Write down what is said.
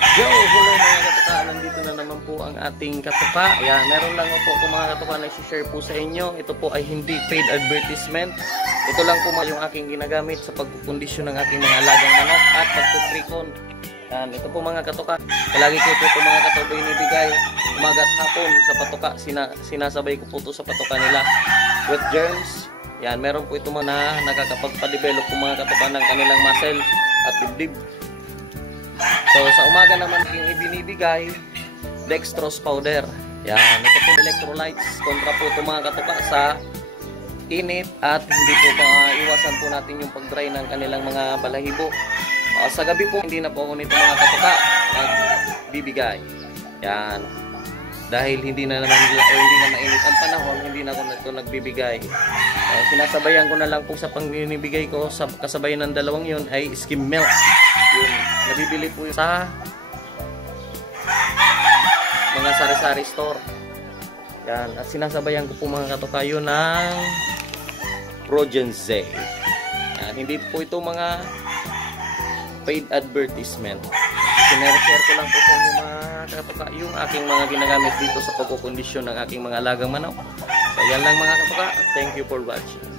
Yo, hello mga katuka, nandito na naman po ang ating katuka. Yan, meron lang po mga katuka na i-share po sa inyo. Ito po ay hindi paid advertisement. Ito lang po yung aking ginagamit sa pagkukondisyon ng aking mga alagang manok at pagkutrikon. Yan, ito po mga katuka. Palagi ko po mga katuka inibigay umaga at hapon sa patuka. Sinasabay ko po ito sa patuka nila with germs. Yan, meron po ito mga nakakapagpa-develop po mga katuka ng kanilang muscle at dibdib. So sa umaga naman yung ibinibigay dextrose powder. Yan, ito po electrolytes kontra po ito mga katuka sa init at hindi po maiwasan po natin yung pag-dry ng kanilang mga balahibo. Sa gabi po hindi na po ako nito mga katuka nagbibigay. Yan. Dahil hindi na mainit ang panahon, hindi na ako nito nagbibigay. Sinasabayan ko na lang po sa pangbibigay ko sa kasabay ng dalawang yun ay skim milk. Yun, nabibili po yun sa mga sari-sari store. Yan, at sinasabayan ko po mga katuka yun ng Progenze. Yan, hindi po ito mga paid advertisement. Sinare-share ko lang po sa inyo mga katuka yung aking mga ginagamit dito sa pagkukondisyon ng aking mga alagang manok. So yan lang mga katuka. Thank you for watching.